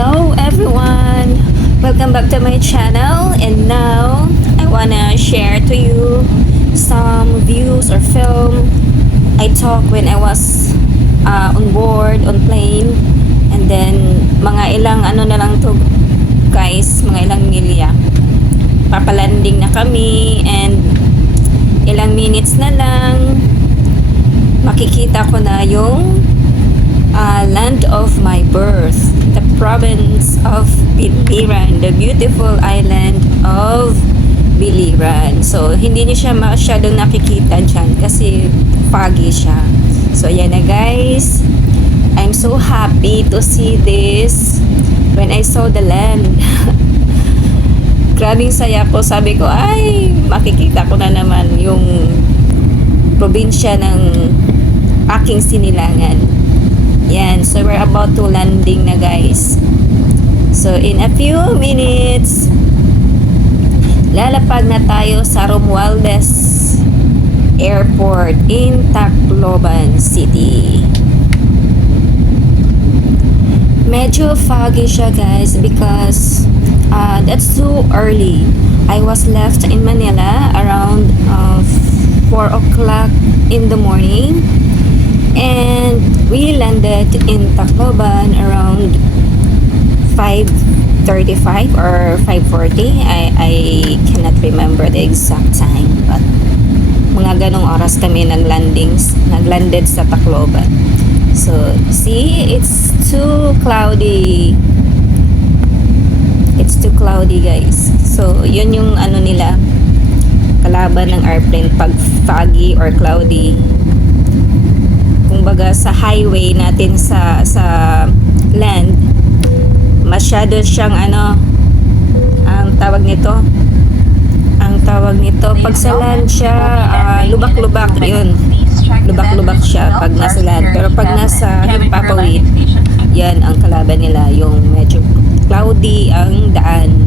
Hello everyone! Welcome back to my channel, and now I wanna share to you some views or film I took when I was on board, on plane, and then mga ilang ano na lang to guys, mga ilang milya. Papalanding na kami and ilang minutes na lang makikita ko na yung land of my birth, the province of Biliran, the beautiful island of Biliran. So, hindi niyo siya masyadong nakikita dyan kasi foggy siya. So, yan na guys. I'm so happy to see this when I saw the land. Grabing saya ko. Sabi ko, ay, makikita ko na naman yung probinsya ng aking sinilangan. Yan, so we're about to landing na guys. So in a few minutes, lalapag na tayo sa Romualdez Airport in Tacloban City. Medyo foggy siya guys because that's too early. I was left in Manila around 4 o'clock in the morning. And we landed in Tacloban around 5:35 or 5:40. I cannot remember the exact time, but mga ganong oras kami naglanded sa Tacloban. So, see, it's too cloudy. It's too cloudy, guys. So, yun yung ano nila, kalaban ng airplane pag foggy or cloudy. Kumbaga sa highway natin sa land, masyado siyang ano, ang tawag nito pag sa land siya, lubak-lubak yun, lubak-lubak siya pag nasa land. Pero pag nasa himpapawid, yan ang kalaban nila, yung medyo cloudy ang daan.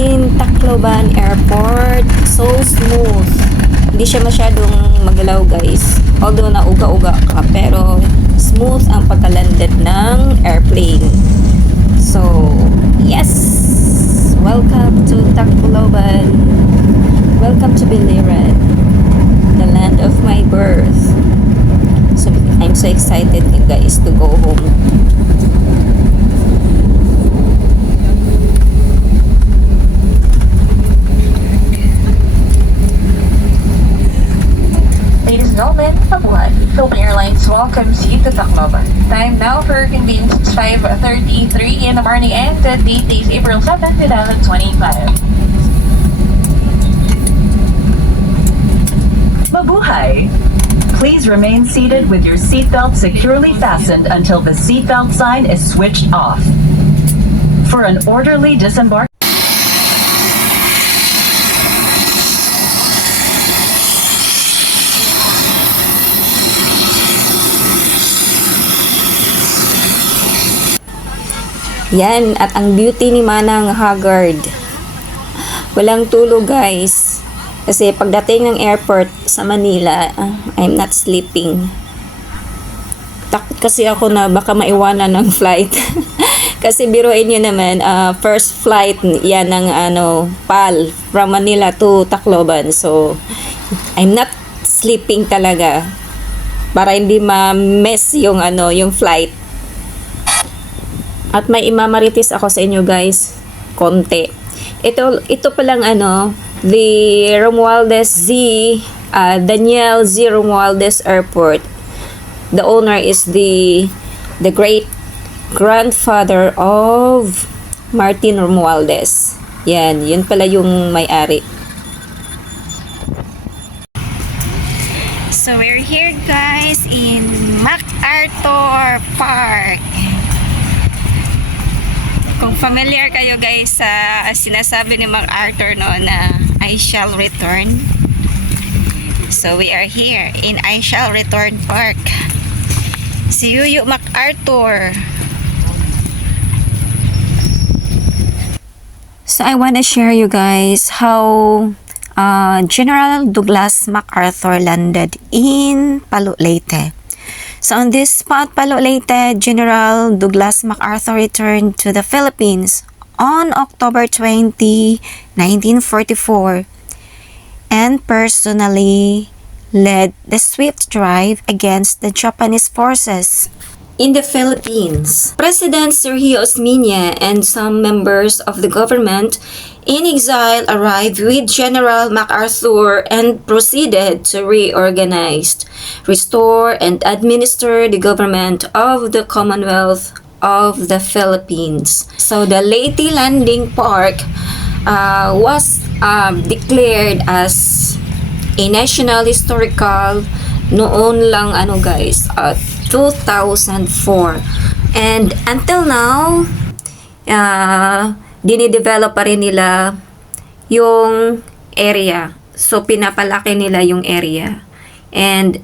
In Tacloban Airport, so smooth. Hindi siya masyadong magalaw guys, although nauga-uga ka, pero smooth ang pagkalanded ng airplane. So yes, welcome to Tacloban, welcome to Biliran, the land of my birth. So I'm so excited guys to go home. welcomes you to Tacloban. Time now for convenience is 5:33 in the morning and the date is April 7, 2025. Mabuhay! Please remain seated with your seatbelt securely fastened until the seatbelt sign is switched off. For an orderly disembark. Yan, at ang beauty ni Manang Haggard. Walang tulog guys. Kasi pagdating ng airport sa Manila, I'm not sleeping. Takot kasi ako na baka maiwanan ng flight. Kasi biruin nyo naman, first flight yan ng PAL from Manila to Tacloban. So, I'm not sleeping talaga. Para hindi ma-mess yung flight. At may imamaritis ako sa inyo guys, konti. Ito palang the Romualdez Daniel Z. Romualdez Airport. The owner is the great grandfather of Martin Romualdez. Yun pala yung may-ari. So we're here guys in MacArthur Park. Kung familiar kayo guys sa sinasabi ni MacArthur noon na I shall return. So we are here in I shall return Park. Si Yuyu MacArthur. So I want to share you guys how General Douglas MacArthur landed in Palu, Leyte. So on this spot, Palu, Leyte, General Douglas MacArthur returned to the Philippines on October 20, 1944 and personally led the swift drive against the Japanese forces in the Philippines. President Sergio Osmeña and some members of the government in exile arrived with General MacArthur and proceeded to reorganize, restore, and administer the government of the Commonwealth of the Philippines. So the Leyte Landing Park was declared as a national historical noon lang 2004. And until now, dinidevelop pa rin nila yung area. So, pinapalaki nila yung area. And,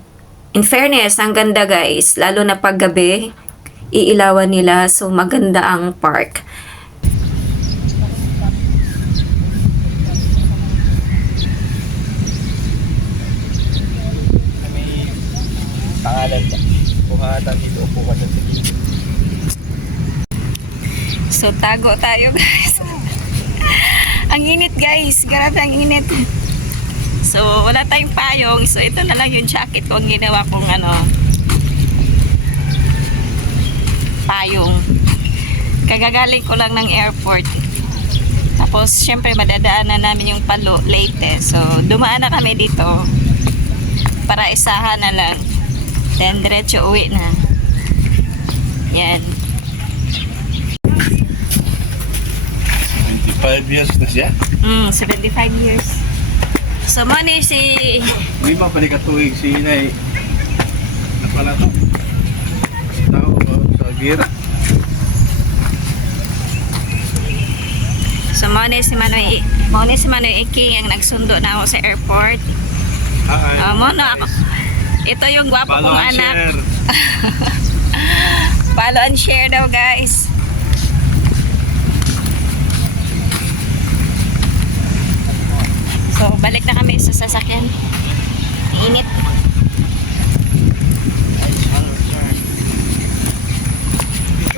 in fairness, ang ganda guys. Lalo na paggabi, iilawan nila. So, maganda ang park. Pangalan ba? Buhatan dito, upuan sa dito. So, tago tayo guys. Ang init guys. Grabe ang init. So, wala tayong payong. So, ito na lang yung jacket ko. Ang ginawa kong payong. Kagagaling ko lang ng airport. Tapos, syempre, madadaanan namin yung Palu, Leyte. So, dumaan na kami dito. Para isahan na lang. Then, diretso uwi na. Yan. 25 years na siya. 75 years. So, money si... May ba panikatuig si Inay? Napala to. Tao sa gira. So, money si Manoy Iking ang nagsundo na ako sa airport. Mono ako. Ito yung gwapo Follow kong and anak. share. Follow and share daw guys. So, balik na kami sa sasakyan. Init.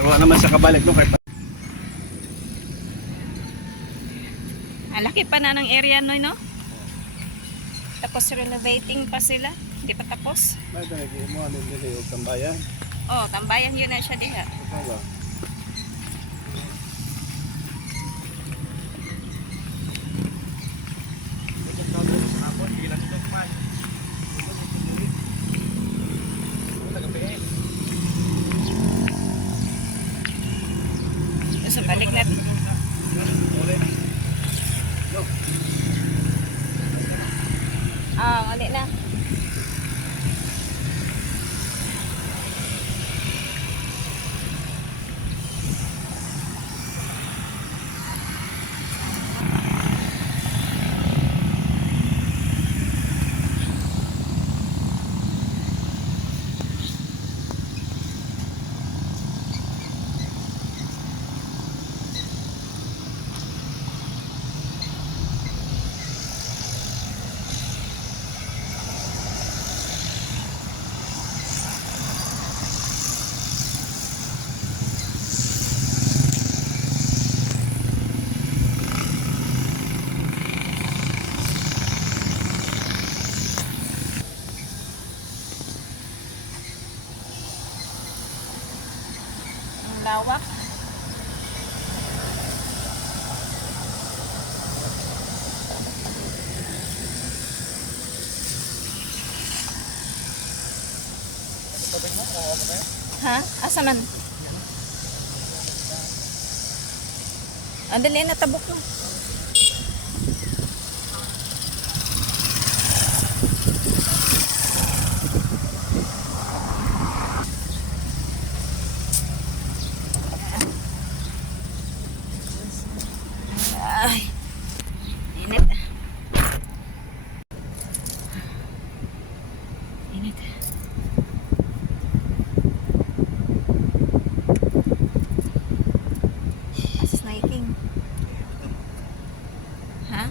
Pero naman sa kabalik no kay Ang laki pa na ng area no? Tapos renovating pa sila. Hindi pa tapos. May tanigi mo ano nila yung tambayan. Oh, tambayan yun na siya diha. Ano ba? lawak. Ha? Asa man? Andali na tabok mo. Ay. Init. Init. Snaking. Ha?